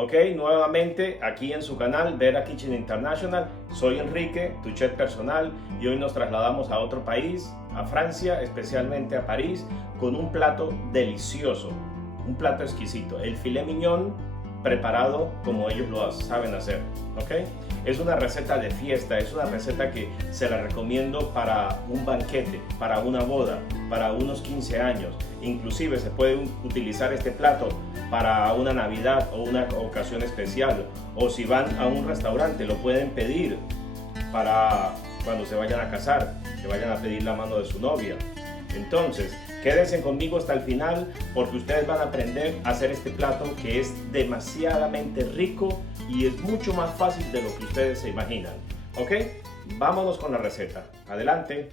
Ok, nuevamente aquí en su canal Vera Kitchen International. Soy Enrique, tu chef personal, y hoy nos trasladamos a otro país, a Francia, especialmente a París, con un plato delicioso, un plato exquisito, el filet mignon preparado como ellos lo saben hacer. Ok, es una receta de fiesta, es una receta que se la recomiendo para un banquete, para una boda, para unos 15 años. Inclusive se puede utilizar este plato para una Navidad o una ocasión especial, o si van a un restaurante lo pueden pedir para cuando se vayan a casar, que vayan a pedir la mano de su novia. Entonces, quédense conmigo hasta el final porque ustedes van a aprender a hacer este plato que es demasiadamente rico y es mucho más fácil de lo que ustedes se imaginan. ¿Ok? Vámonos con la receta. Adelante.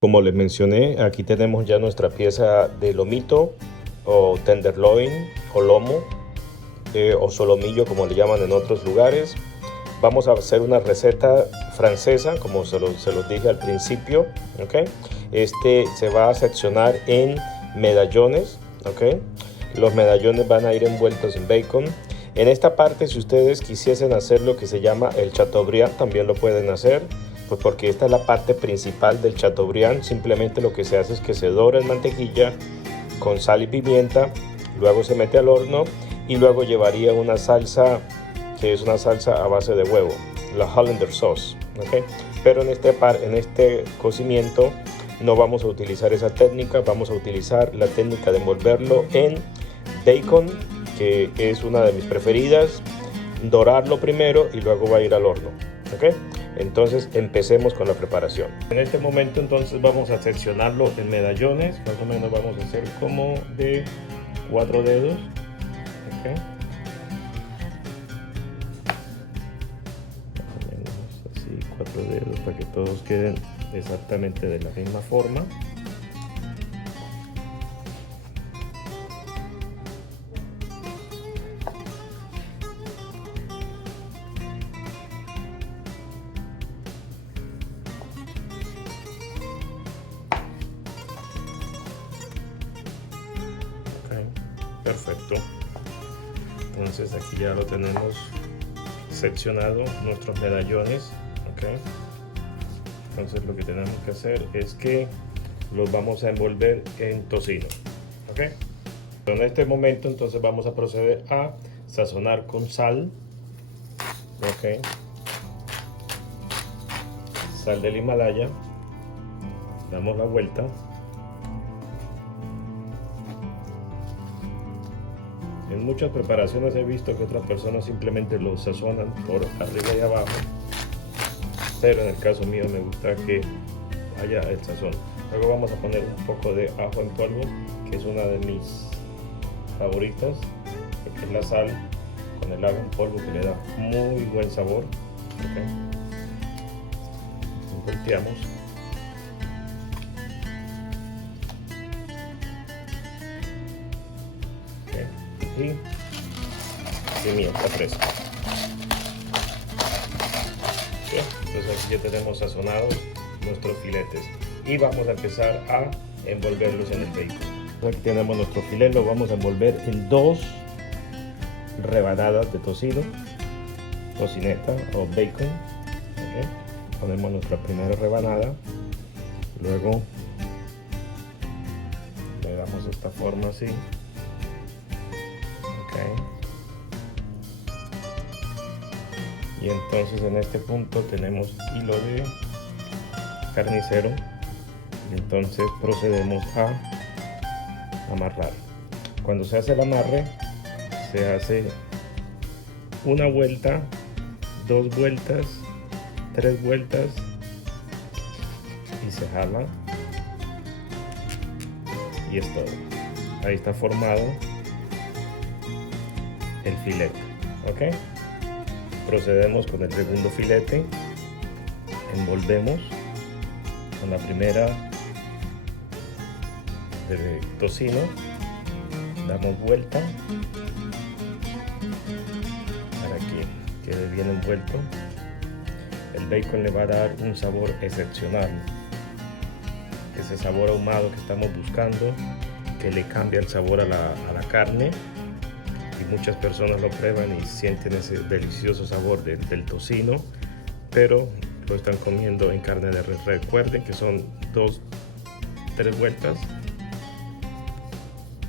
Como les mencioné, aquí tenemos ya nuestra pieza de lomito o tenderloin o lomo o solomillo, como le llaman en otros lugares. Vamos a hacer una receta francesa, como se los dije al principio. ¿Okay? Este se va a seccionar en medallones. ¿Okay? Los medallones van a ir envueltos en bacon. En esta parte, si ustedes quisiesen hacer lo que se llama el chateaubriand, también lo pueden hacer. Pues porque esta es la parte principal del chateaubriand. Simplemente lo que se hace es que se dora en mantequilla con sal y pimienta, luego se mete al horno y luego llevaría una salsa que es una salsa a base de huevo, la Hollander sauce. ¿Okay? Pero en este cocimiento no vamos a utilizar esa técnica, vamos a utilizar la técnica de envolverlo en bacon, que es una de mis preferidas, dorarlo primero y luego va a ir al horno. ¿Okay? Entonces empecemos con la preparación. En este momento entonces vamos a seccionarlo en medallones, más o menos vamos a hacer como de 4 dedos. ¿Okay? Más o menos así 4 dedos para que todos queden exactamente de la misma forma. Perfecto, entonces aquí ya lo tenemos seccionado nuestros medallones. ¿Okay? Entonces lo que tenemos que hacer es que los vamos a envolver en tocino. ¿Okay? En este momento entonces vamos a proceder a sazonar con sal. ¿Okay? Sal del Himalaya, damos la vuelta. En muchas preparaciones he visto que otras personas simplemente lo sazonan por arriba y abajo, pero en el caso mío me gusta que haya el sazón. Luego vamos a poner un poco de ajo en polvo, que es una de mis favoritas, porque es la sal con el ajo en polvo que le da muy buen sabor. ¿Okay? Volteamos. Y pimienta fresca. ¿Okay? Entonces aquí ya tenemos sazonados nuestros filetes y vamos a empezar a envolverlos en el bacon. Aquí tenemos nuestro filet, lo vamos a envolver en 2 rebanadas de tocino, tocineta o bacon. ¿Okay? Ponemos nuestra primera rebanada, luego le damos de esta forma así. Y entonces en este punto tenemos hilo de carnicero y entonces procedemos a amarrar. Cuando se hace el amarre, se hace una vuelta, 2 vueltas, 3 vueltas y se jala y es todo. Ahí está formado el filete. ¿Ok? Procedemos con el segundo filete, envolvemos con la primera de tocino, damos vuelta para aquí quede bien envuelto. El bacon le va a dar un sabor excepcional, ese sabor ahumado que estamos buscando, que le cambia el sabor a la carne, y muchas personas lo prueban y sienten ese delicioso sabor del tocino, pero lo están comiendo en carne de res. Recuerden que son 2-3 vueltas.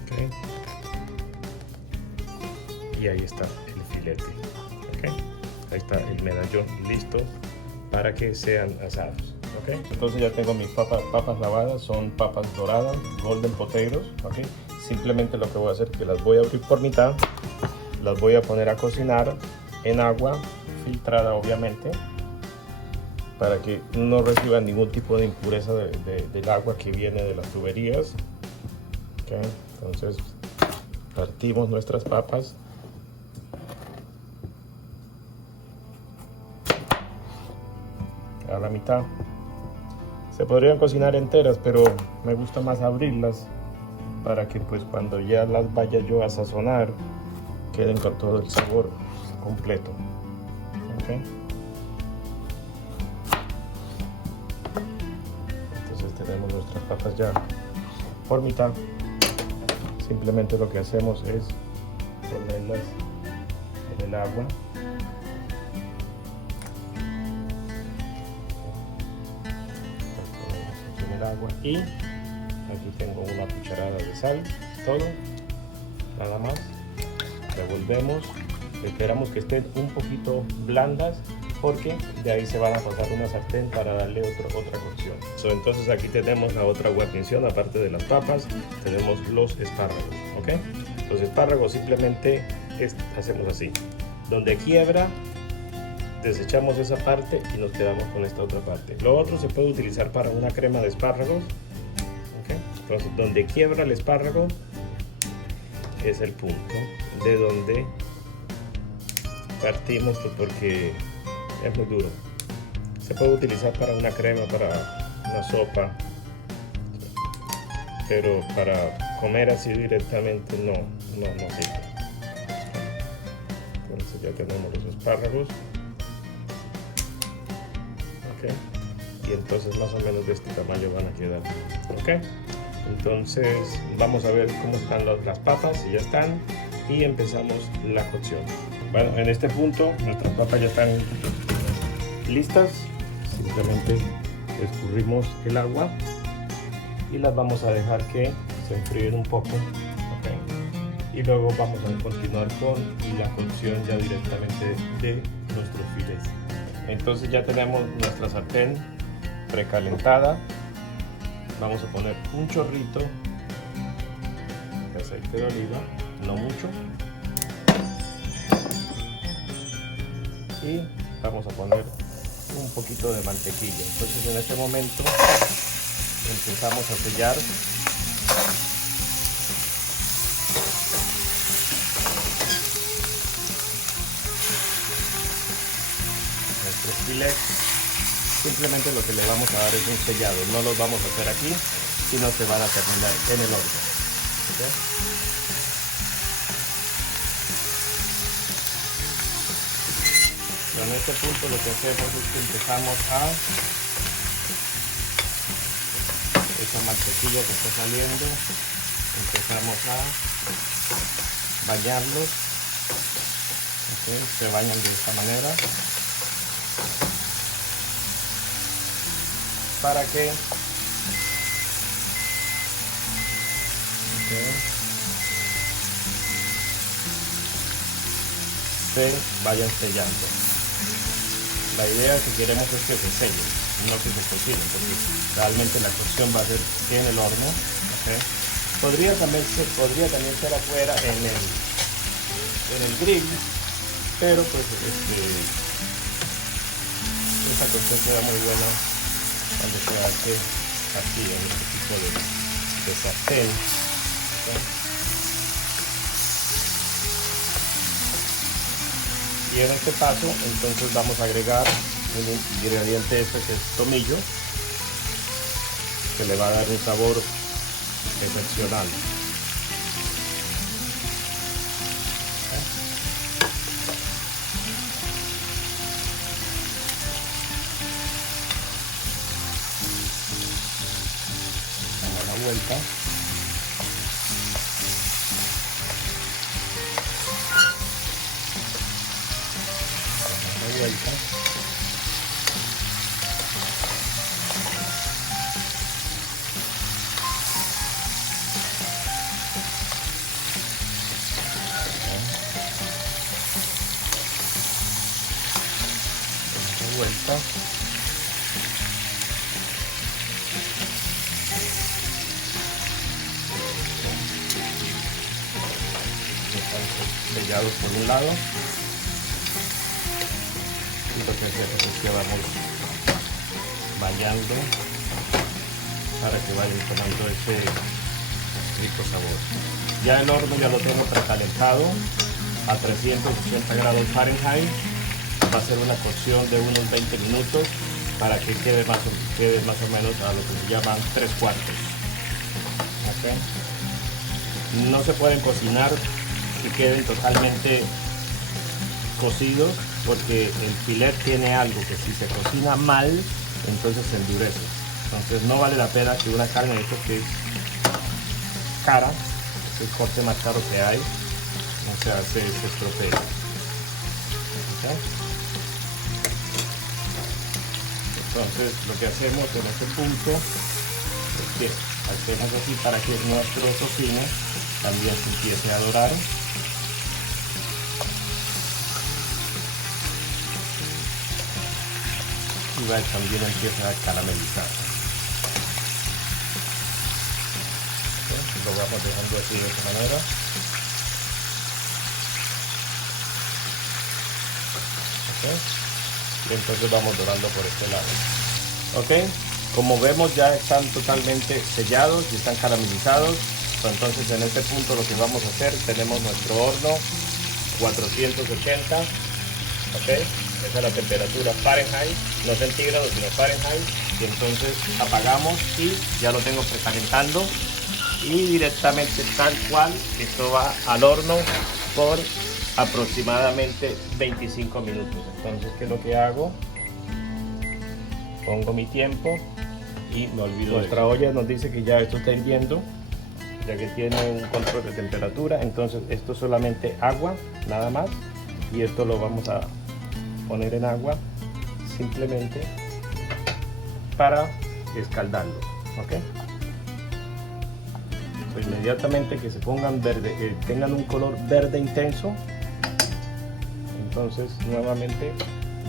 Okay. Y ahí está el filete. Okay. Ahí está el medallón listo para que sean asados. Okay. Entonces ya tengo mis papas lavadas, son papas doradas, golden potatoes. Okay. Simplemente lo que voy a hacer es que las voy a abrir por mitad, las voy a poner a cocinar en agua filtrada, obviamente, para que no reciban ningún tipo de impureza del agua que viene de las tuberías. Okay. Entonces partimos nuestras papas. A la mitad. Se podrían cocinar enteras, pero me gusta más abrirlas para que pues cuando ya las vaya yo a sazonar queden con todo el sabor completo. Okay. Entonces tenemos nuestras papas ya por mitad. Simplemente lo que hacemos es ponerlas en el agua. Agua, y aquí tengo una cucharada de sal, todo, nada más. Revolvemos, esperamos que estén un poquito blandas, porque de ahí se van a pasar una sartén para darle otra cocción. Entonces aquí tenemos la otra guarnición, aparte de las papas, tenemos los espárragos. ¿Okay? Los espárragos simplemente hacemos así, donde quiebra desechamos esa parte y nos quedamos con esta otra parte. Lo otro se puede utilizar para una crema de espárragos. ¿Okay? Entonces, donde quiebra el espárrago es el punto de donde partimos, porque es muy duro. Se puede utilizar para una crema, para una sopa, pero para comer así directamente no sirve. Entonces ya tenemos los espárragos. Y entonces más o menos de este tamaño van a quedar. ¿Okay? Entonces vamos a ver cómo están las papas, si ya están, y empezamos la cocción. Bueno, en este punto nuestras papas ya están listas. Simplemente escurrimos el agua y las vamos a dejar que se enfríen un poco. ¿Okay? Y luego vamos a continuar con la cocción ya directamente de nuestros filetes. Entonces ya tenemos nuestra sartén precalentada. Vamos a poner un chorrito de aceite de oliva, no mucho, y vamos a poner un poquito de mantequilla. Entonces en este momento empezamos a sellar filetes. Simplemente lo que le vamos a dar es un sellado, no los vamos a hacer aquí, sino que van a terminar en el horno. ¿Okay? En este punto lo que hacemos es que empezamos a esa mantequilla que está saliendo, empezamos a bañarlos. ¿Okay? Se bañan de esta manera para que se vayan sellando. La idea que queremos es que se sellen, no que se cocinen, porque realmente la cocción va a ser en el horno. ¿Okay? Podría también ser afuera en el grill, pero pues esta cocción queda muy buena cuando se hace aquí en este tipo de sartén. ¿Okay? Y en este paso entonces vamos a agregar un ingrediente que es tomillo, que le va a dar un sabor excepcional. vuelta. Otra vuelta. Vuelta. Sellados por un lado, y lo que hacemos es que vamos bañando para que vayan tomando ese rico sabor. Ya el horno ya lo tengo precalentado a 380 grados Fahrenheit. Va a ser una cocción de unos 20 minutos para que quede más o menos a lo que se llaman 3/4. ¿Okay? No se pueden cocinar que queden totalmente cocidos, porque el filet tiene algo que si se cocina mal, entonces se endurece. Entonces no vale la pena que una carne de esto que es cara, es el corte más caro que hay, o sea, se estropee. ¿Okay? Entonces lo que hacemos en este punto es que hacemos así para que nuestro tocino también se empiece a dorar. Y también empieza a caramelizar. ¿Okay? Lo vamos dejando así de esta manera. ¿Okay? Y entonces vamos dorando por este lado. ¿Ok? Como vemos ya están totalmente sellados y están caramelizados. Entonces en este punto lo que vamos a hacer, tenemos nuestro horno 480. ¿Ok? Esa es la temperatura Fahrenheit, no centígrados sino Fahrenheit, y entonces apagamos y ya lo tengo precalentando y directamente tal cual esto va al horno por aproximadamente 25 minutos. Entonces, ¿qué es lo que hago? Pongo mi tiempo y me olvido. Nuestra olla nos dice que ya esto está hirviendo, ya que tiene un control de temperatura. Entonces esto es solamente agua, nada más, y esto lo vamos a poner en agua simplemente para escaldarlo. ¿Ok? Pues inmediatamente que se pongan verde, que tengan un color verde intenso, entonces nuevamente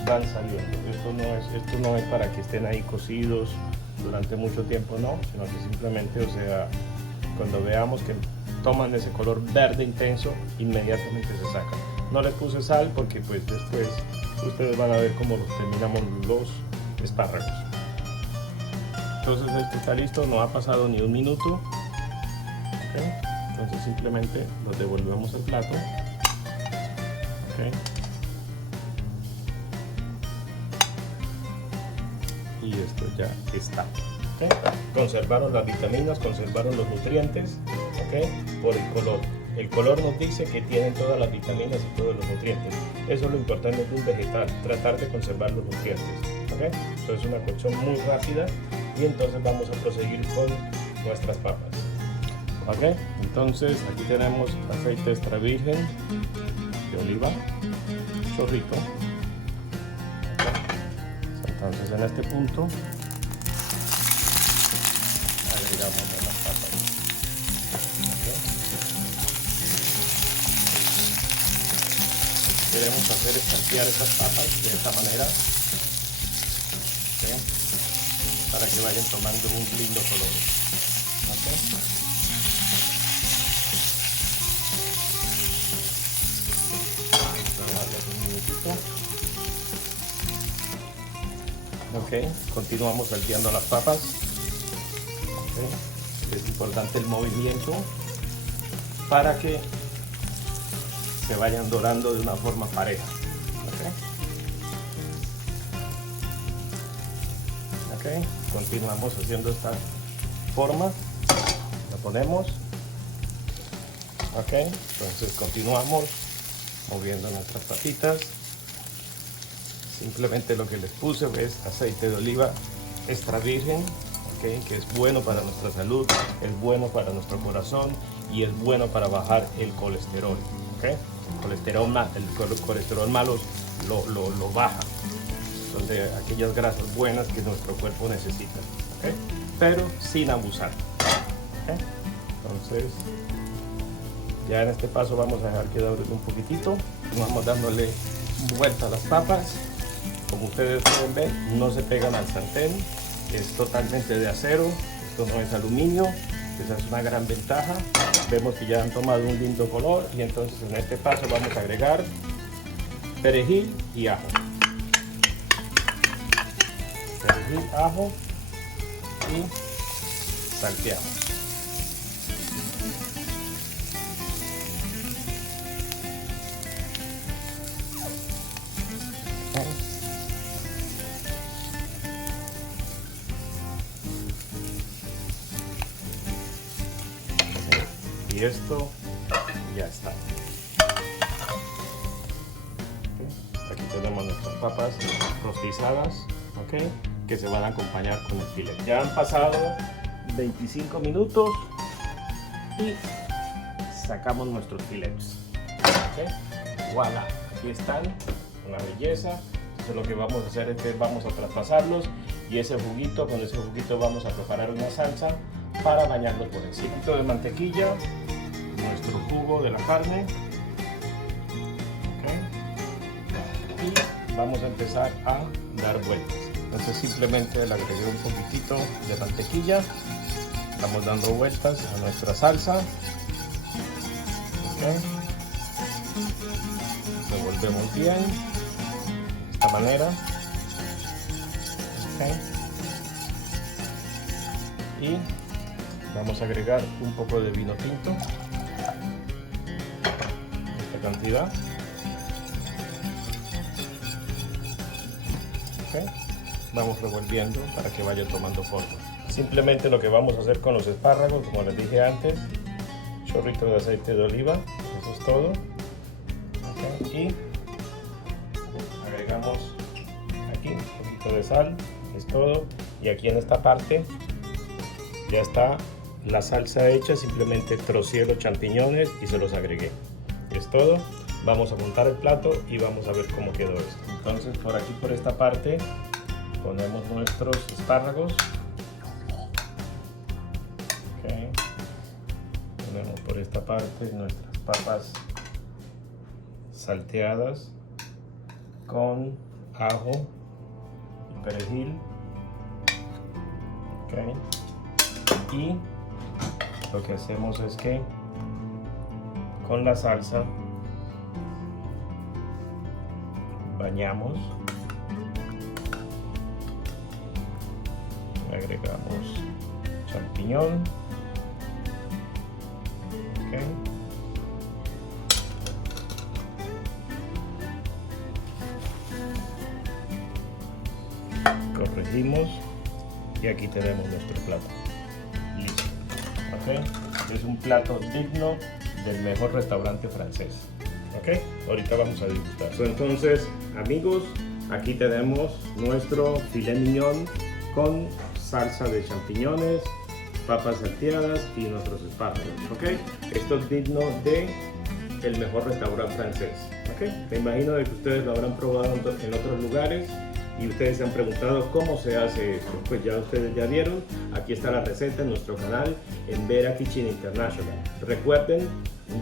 van saliendo. Esto no es para que estén ahí cocidos durante mucho tiempo, no, sino que simplemente, o sea, cuando veamos que toman ese color verde intenso, inmediatamente se sacan. No les puse sal porque pues después ustedes van a ver cómo terminamos los espárragos. Entonces esto está listo, no ha pasado ni un minuto. ¿Okay? Entonces simplemente los devolvemos al plato. ¿Okay? Y esto ya está. ¿Okay? Conservaron las vitaminas, conservaron los nutrientes, ¿okay? Por el color. El color nos dice que tienen todas las vitaminas y todos los nutrientes. Eso es lo importante de un vegetal, tratar de conservar los nutrientes. ¿Okay? Entonces es una cocción muy rápida y entonces vamos a proseguir con nuestras papas. ¿Okay? Entonces aquí tenemos aceite extra virgen de oliva, chorrito. ¿Okay? Entonces en este punto agregamos las papas. ¿Okay? Queremos hacer estaltear estas papas de esta manera, ¿okay? Para que vayan tomando un lindo color. ¿Okay? Vamos a darle un minutito. Ok, continuamos salteando las papas. Okay. Es importante el movimiento para que se vayan dorando de una forma pareja. Okay. Okay. Continuamos haciendo esta forma, la ponemos. Ok, entonces continuamos moviendo nuestras papitas. Simplemente lo que les puse es aceite de oliva extra virgen, ¿okay? Que es bueno para nuestra salud, es bueno para nuestro corazón y es bueno para bajar el colesterol. ¿Okay? El colesterol malo lo baja. Son de aquellas grasas buenas que nuestro cuerpo necesita. ¿Okay? Pero sin abusar. ¿Okay? Entonces, ya en este paso vamos a dejar que dure un poquitito. Vamos dándole vuelta a las papas. Como ustedes pueden ver, no se pegan al sartén. Es totalmente de acero. Esto no es aluminio. Esa es una gran ventaja. Vemos que ya han tomado un lindo color. Y entonces en este paso vamos a agregar perejil y ajo. Perejil, ajo y salteamos. Y esto ya está. Aquí tenemos nuestras papas rostizadas, ¿okay? Que se van a acompañar con el filete. Ya han pasado 25 minutos y sacamos nuestros filetes. ¿Okay? Voilà, aquí están, una belleza. Entonces lo que vamos a hacer es que vamos a traspasarlos y ese juguito, con ese juguito vamos a preparar una salsa para bañarlos por encima. Un poquito de mantequilla, nuestro jugo de la carne, ¿okay? Y vamos a empezar a dar vueltas. Entonces simplemente le agregué un poquitito de mantequilla, estamos dando vueltas a nuestra salsa, ¿okay? Revolvemos bien de esta manera, ¿okay? Y vamos a agregar un poco de vino tinto, esta cantidad, ¿okay? Vamos revolviendo para que vaya tomando forma. Simplemente lo que vamos a hacer con los espárragos, como les dije antes, chorrito de aceite de oliva, eso es todo, ¿okay? Y agregamos aquí un poquito de sal, es todo, y aquí en esta parte ya está la salsa hecha, simplemente trocé los champiñones y se los agregué. Es todo. Vamos a montar el plato y vamos a ver cómo quedó esto. Entonces por aquí, por esta parte, ponemos nuestros espárragos. Okay. Ponemos por esta parte nuestras papas salteadas con ajo y perejil. Okay. Y lo que hacemos es que con la salsa bañamos, agregamos champiñón, okay. Corregimos y aquí tenemos nuestro plato listo. Okay. Es un plato digno del mejor restaurante francés. Okay. Ahorita vamos a disfrutar. Entonces, amigos, aquí tenemos nuestro filet mignon con salsa de champiñones, papas salteadas y nuestros espárragos. Okay. Esto es digno de el mejor restaurante francés. Okay. Me imagino de que ustedes lo habrán probado en otros lugares y ustedes se han preguntado cómo se hace esto. Pues ya ustedes ya vieron, aquí está la receta en nuestro canal en Vera Kitchen International. Recuerden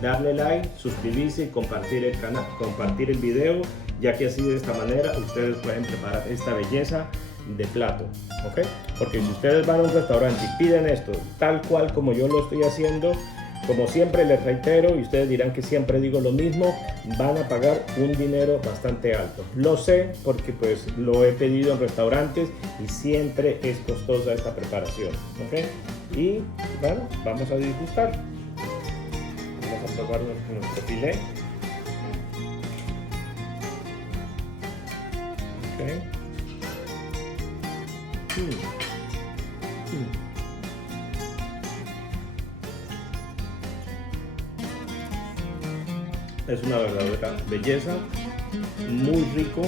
darle like, suscribirse y compartir el canal, compartir el video, ya que así de esta manera ustedes pueden preparar esta belleza de plato, ¿ok? Porque si ustedes van a un restaurante y piden esto tal cual como yo lo estoy haciendo, como siempre les reitero, y ustedes dirán que siempre digo lo mismo, van a pagar un dinero bastante alto. Lo sé porque pues lo he pedido en restaurantes y siempre es costosa esta preparación, ¿ok? Y bueno, vamos a disgustar. Vamos a probar nuestro filet. Okay. Es una verdadera belleza, muy rico.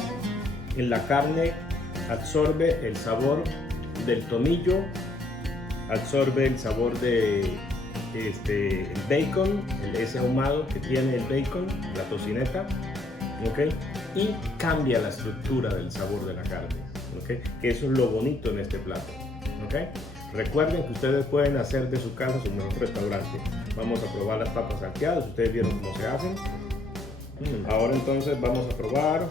En la carne absorbe el sabor del tomillo absorbe el sabor de el bacon, ese ahumado que tiene el bacon, la tocineta, ¿ok? Y cambia la estructura del sabor de la carne, ¿ok? Que eso es lo bonito en este plato, ¿ok? Recuerden que ustedes pueden hacer de su casa su mejor restaurante. Vamos a probar las papas salteadas, ustedes vieron cómo se hacen. Ahora entonces vamos a probar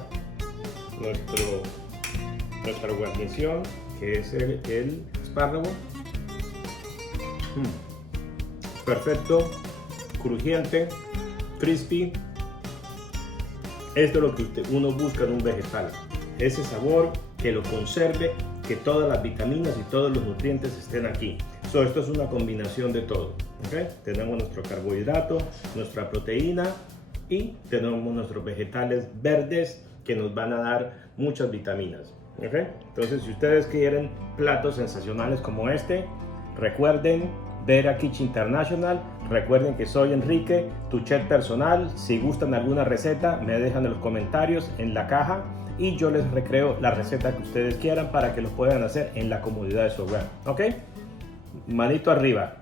nuestra guarnición, que es el espárrago. Perfecto, crujiente, crispy. Esto es lo que uno busca en un vegetal, ese sabor que lo conserve, que todas las vitaminas y todos los nutrientes estén aquí. Esto es una combinación de todo, ¿okay? Tenemos nuestro carbohidrato, nuestra proteína y tenemos nuestros vegetales verdes que nos van a dar muchas vitaminas, ¿okay? Entonces, si ustedes quieren platos sensacionales como este, recuerden ver a Kitchen International. Recuerden que soy Enrique, tu chef personal. Si gustan alguna receta, me dejan en los comentarios en la caja y yo les recreo la receta que ustedes quieran para que lo puedan hacer en la comodidad de su hogar. ¿Ok? Manito arriba.